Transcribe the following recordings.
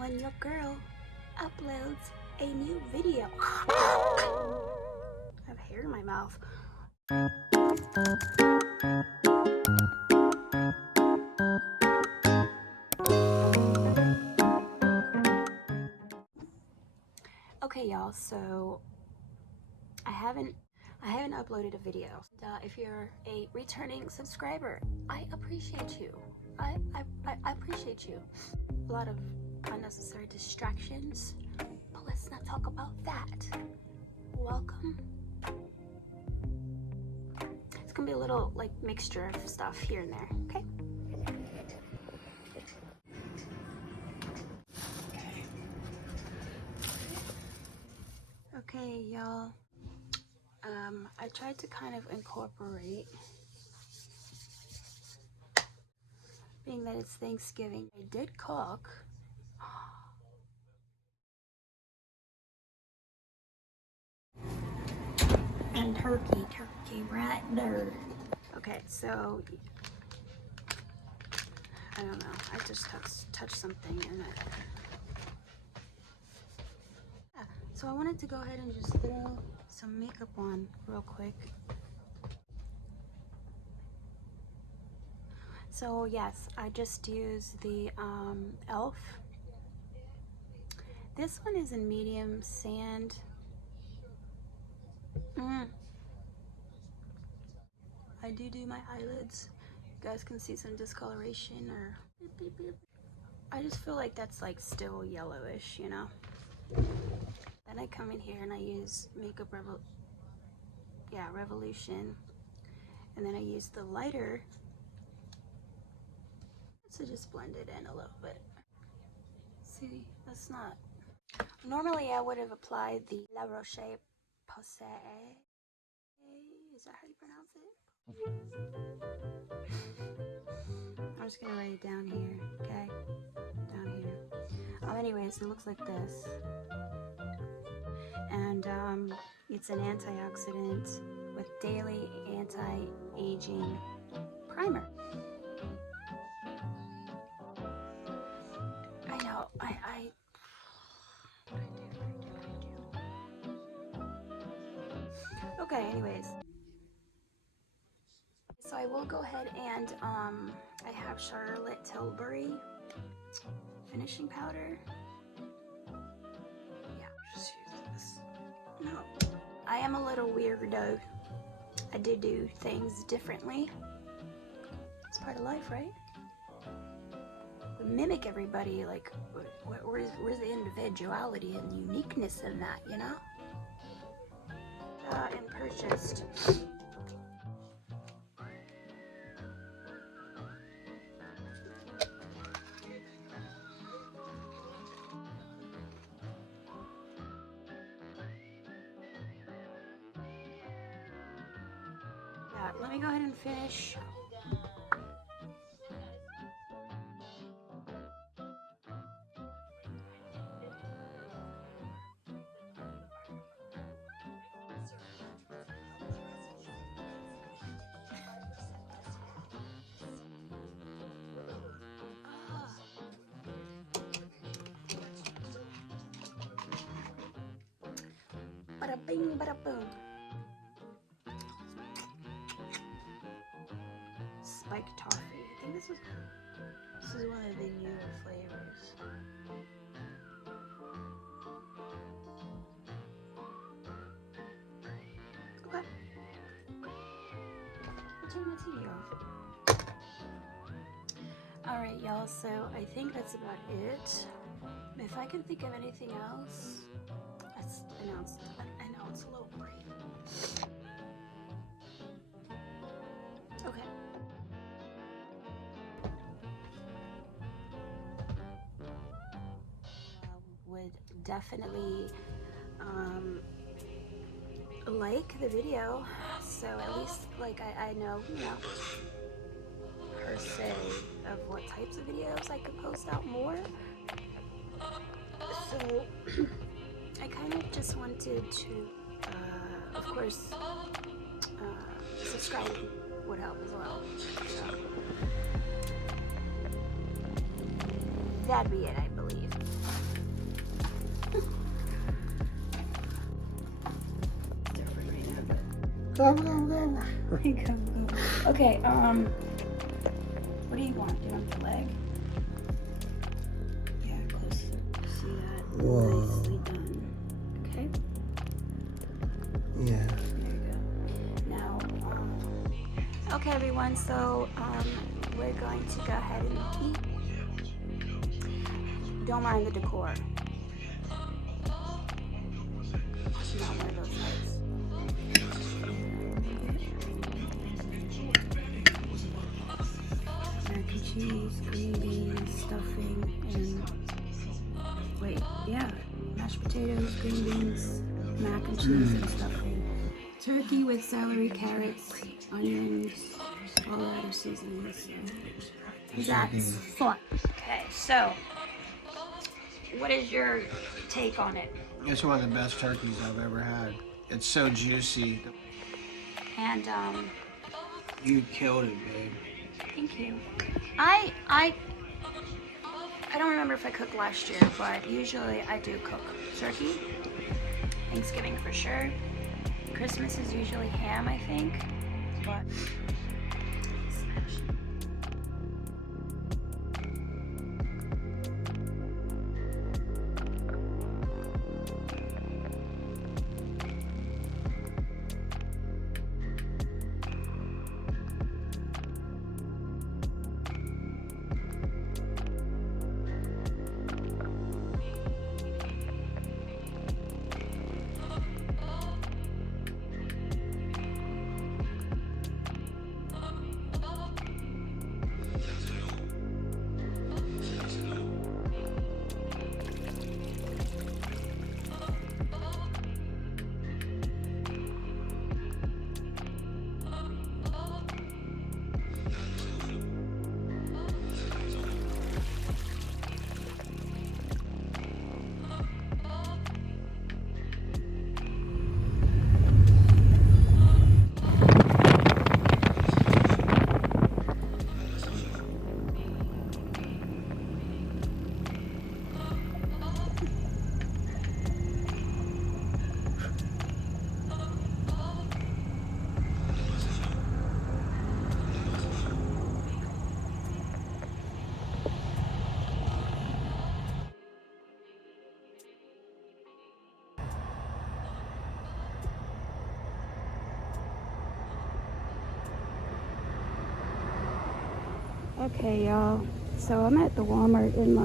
when your girl uploads a new video. I have hair in my mouth. Okay, y'all, so I haven't uploaded a video. If you're a returning subscriber, I appreciate you. I appreciate you. A lot of unnecessary distractions, but let's not talk about that. Welcome. It's gonna be a little like mixture of stuff here and there, okay? Okay, y'all. I tried to kind of incorporate, being that it's Thanksgiving, I did cook. And turkey right there. Okay, so I don't know. I just touched something in it. Yeah, so I wanted to go ahead and just throw some makeup on real quick. So yes, I just used the e.l.f. This one is in medium sand. I do my eyelids. You guys can see some discoloration or I just feel like that's like still yellowish, you know. Then I come in here and I use Revolution, and then I use the lighter to just blend it in a little bit. See, that's not. Normally I would have applied the La Roche-Posay. Is that how you pronounce it? I'm just gonna write it down here, okay? Down here. Anyways, it looks like this. And it's an antioxidant with daily anti-aging primer. I know, I okay, anyways. So I will go ahead and I have Charlotte Tilbury finishing powder. Yeah, just use this. No, I am a little weirdo. I do things differently. It's part of life, right? We mimic everybody. Like, where's the individuality and uniqueness in that, you know? And purchased. Let me go ahead and finish. Bada bing, bada boom. Spiked toffee. I think this is one of the newer flavors. Okay. I'll turn my TV off. Alright, y'all, so I think that's about it. If I can think of anything else, let's announce it. I know it's a little brief. Okay. Would definitely like the video, so at least like I know, you know, per se of what types of videos I could post out more. So I kind of just wanted to of course subscribing would help as well, so that'd be it, I believe. Go, go, go. Okay, what do you want? Do you want the leg? Yeah, close. See that? Whoa. Nicely done. Okay? Yeah. There you go. Now, okay everyone, so, we're going to go ahead and eat. Don't mind the decor. Not one of those nights. Mac and cheese, green beans, stuffing, and wait, yeah, mashed potatoes, green beans, mac and cheese, and stuffing. Turkey with celery, carrots, onions, all the other seasonings. So that's fun. Okay, so what is your take on it? It's one of the best turkeys I've ever had. It's so juicy. And You killed it, babe. thank you. I don't remember if I cooked last year, but usually I do cook turkey. Thanksgiving for sure. Christmas is usually ham, I think. But okay, y'all. So I'm at the Walmart in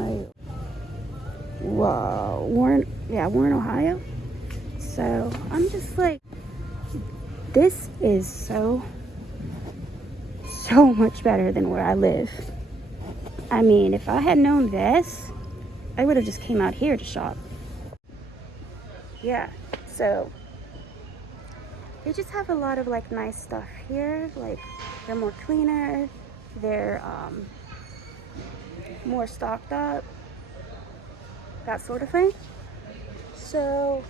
Warren, Ohio. So I'm just like, this is so much better than where I live. I mean, if I had known this, I would have just came out here to shop. Yeah, so they just have a lot of like nice stuff here. Like, they're more cleaner, they're more stocked up, that sort of thing. So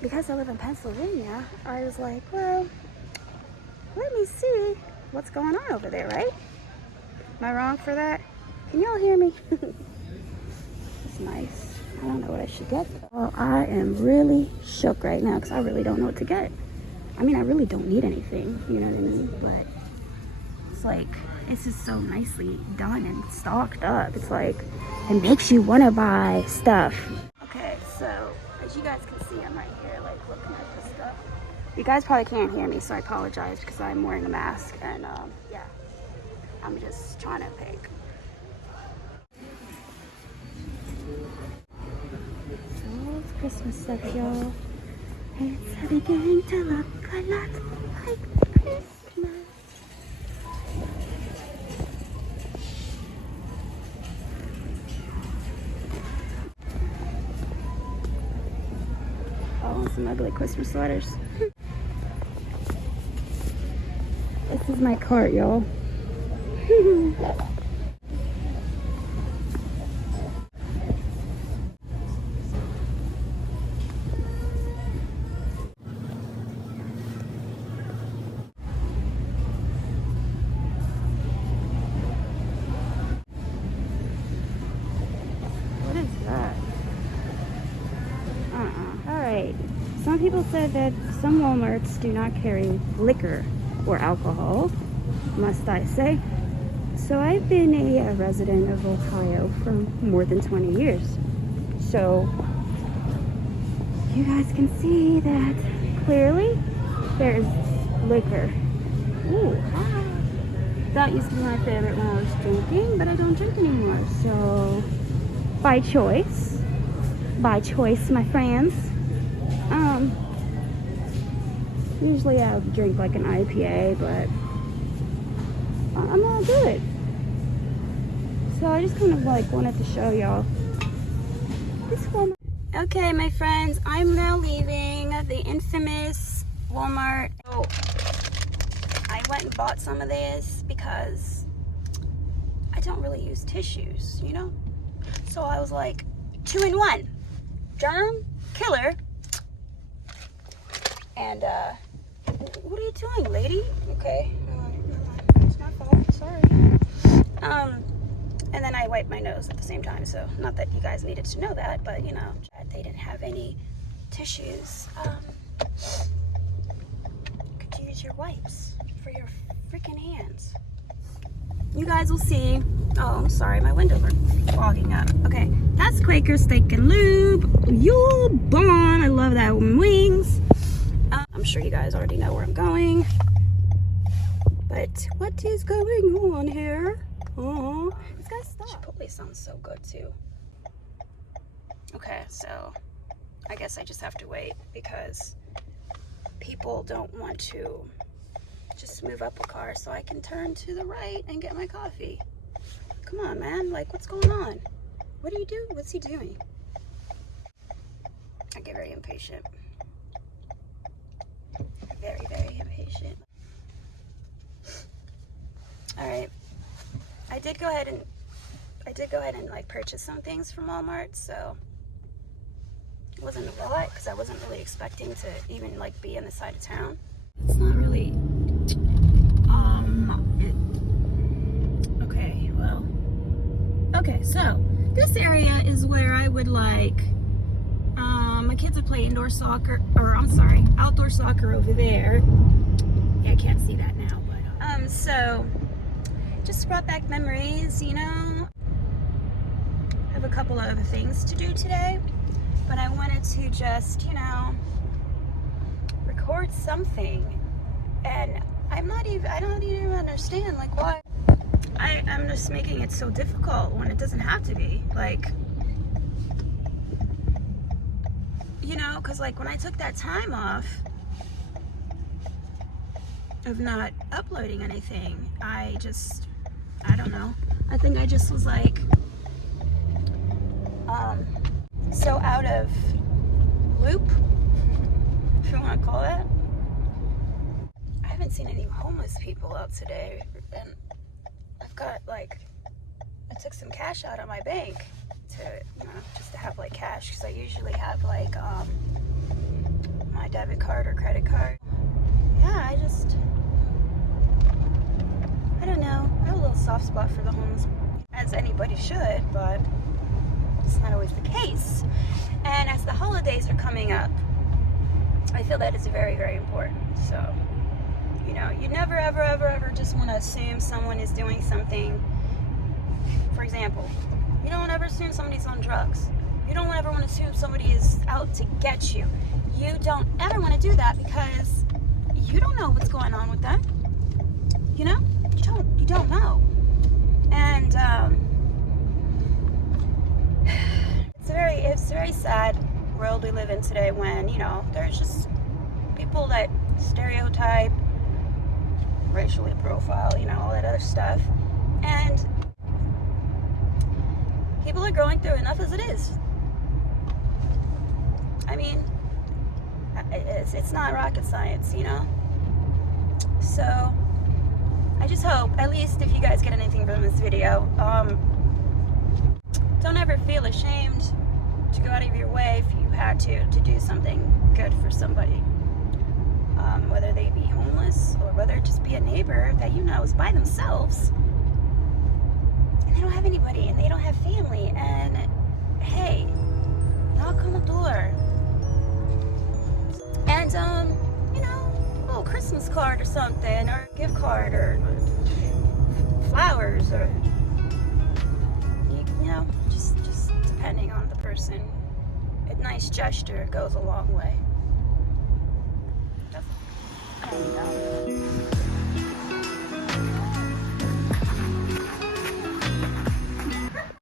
because I live in Pennsylvania, I was like, well, let me see what's going on over there, right? Am I wrong for that? Can y'all hear me? It's nice. I don't know what I should get. Well, I am really shook right now because I really don't know what to get. I mean, I really don't need anything, you know what I mean? But it's like, this is so nicely done and stocked up. It's like, it makes you want to buy stuff. Okay, so as you guys can see, I'm right here, like, looking at this stuff. You guys probably can't hear me, so I apologize because I'm wearing a mask. And yeah, I'm just trying to pick. So it's Christmas stuff, y'all. And it's beginning to look a lot like Christmas. Oh, some ugly Christmas sweaters. This is my cart, y'all. some people said that some Walmarts do not carry liquor or alcohol, must I say. So I've been a resident of Ohio for more than 20 years. So you guys can see that clearly there's liquor. Ooh, that used to be my favorite when I was drinking, but I don't drink anymore. So by choice, my friends. Usually I would drink like an IPA, but I'm not good. So I just kind of like wanted to show y'all this one. Okay, my friends, I'm now leaving the infamous Walmart. So I went and bought some of this because I don't really use tissues, you know? So I was like, 2-in-1, germ killer. And what are you doing, lady? Okay, it's my fault, sorry. And then I wiped my nose at the same time, so not that you guys needed to know that, but you know, they didn't have any tissues. Could use your wipes for your freaking hands. You guys will see. Oh, I'm sorry, my windows are fogging up. Okay, that's Quaker Steak and Lube. You're born. I love that wings. I'm sure you guys already know where I'm going. But what is going on here? Oh, this guy stop. Chipotle sounds so good too. Okay, so I guess I just have to wait because people don't want to just move up a car so I can turn to the right and get my coffee. Come on, man. Like, what's going on? What do you do? What's he doing? I get very impatient. Very, very impatient. All right. I did go ahead and like purchase some things from Walmart, so it wasn't a lot because I wasn't really expecting to even like be in the side of town. It's not really okay, well. Okay, so this area is where I would like my kids would play indoor soccer, or I'm sorry, outdoor soccer over there. Yeah, I can't see that now, but so just brought back memories, you know. I have a couple of other things to do today, but I wanted to just, you know, record something. And I don't even understand like why I'm just making it so difficult when it doesn't have to be. Like, you know, because like when I took that time off of not uploading anything, I don't know. I think I just was like, so out of loop, if you want to call it. I haven't seen any homeless people out today, and I've got like, I took some cash out of my bank to, you know, just to have like cash, because I usually have like my debit card or credit card. Yeah, I don't know. I have a little soft spot for the homeless, as anybody should, but it's not always the case. And as the holidays are coming up, I feel that it's very, very important. So, you know, you never, ever, ever, ever just want to assume someone is doing something. For example, you don't ever assume somebody's on drugs. You don't ever want to assume somebody is out to get you. You don't ever want to do that because you don't know what's going on with them. You know? You don't know. And it's very sad world we live in today when, you know, there's just people that stereotype, racially profile, you know, all that other stuff. And people are going through enough as it is. I mean, it's not rocket science, you know? So I just hope, at least if you guys get anything from this video, don't ever feel ashamed to go out of your way if you had to do something good for somebody. Whether they be homeless or whether it just be a neighbor that you know is by themselves and they don't have anybody and they don't have family, and hey, knock on the door. gas card or something, or gift card, or flowers, or you know, just depending on the person. A nice gesture goes a long way. I don't know.